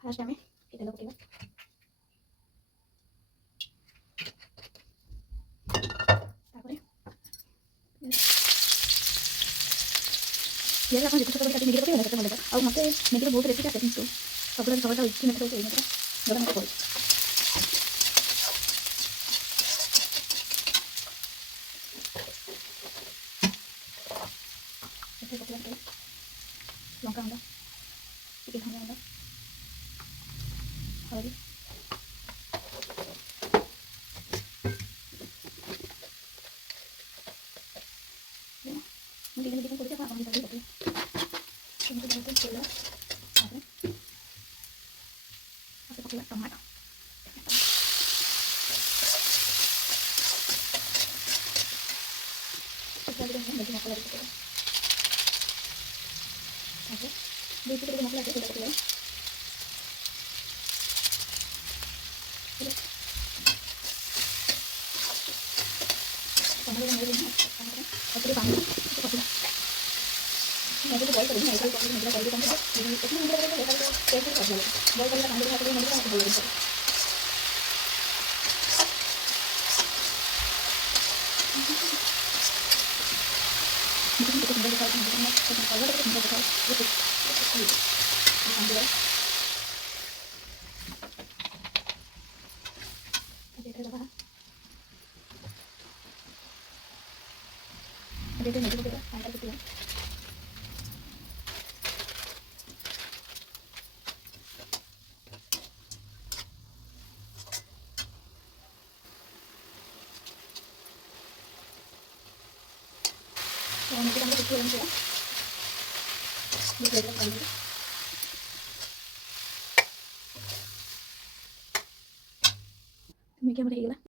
ফার্স্ট আমি এটা দেবো ঠিক তারপরে ପିଆଜ ଆପଣ ଯେତେ ଛୋଟ କରି କାଟି ନେଇକି ପକେଇବେ ସେତେ ଭଲ ଲାଗିବ। ଆଉ ମୋତେ ମ୍ୟାଗିର ବହୁତ ରେସିପି ଆସେ କିନ୍ତୁ ସବୁବେଳେ ସବୁଟା ଇଚ୍ଛା ନଥାଏ ହେଉଛି ଏଇଟା ଯେଉଁଟା ମୋତେ କରୁଛି। ସେଥିରେ ପକେଇବା ଟିକେ ଲଙ୍କା ଗୁଣ୍ଡ, ଟିକେ ଧନିଆ ଗୁଣ୍ଡ, ହଳଦୀ, ମୁଁ ଟିକେ ଟିକେ କରୁଛି ଆପଣ ଆପଣଙ୍କ ହିସାବରେ ପକେଇବେ। ସେମିତି ବହୁତ ତେଲ ତାପରେ ପକେଇବା ଟମାଟୋ। ମ୍ୟାଗି ମସଲା ବି ପକେଇବା। ତାପରେ ଦୁଇ ଟିକେ ମସଲା ଅଛି ସେଇଟା ପକେଇବା। ଟମାଟୋ ଟିକେ ପାଣି ପକେଇବା। ମ୍ୟାଗି ବଏଲ୍ କରିବି ନା ଏଇଟା ପକେଇକି ମ୍ୟାଗିଟା କରିବି କାହିଁକି ଏଠି ମ୍ୟାଗିଟା କରିଲେ ଏଇଟା ଟେଷ୍ଟ ଭଲ ଲାଗେ। ବଏଲ୍ କରିଲା ପାଣି ହାତ ମ୍ୟାଗିଟା ମୋତେ ଭଲ ଲାଗେ। Mungkin kita tinggal dekat dengan rumah, kita kalau kita tinggal dekat, itu ambil. Ada berapa? Ada itu nih juga, ada itu ya. Kalau nanti kamu kecil ya, diberikan lagi. Demikian udah hilang.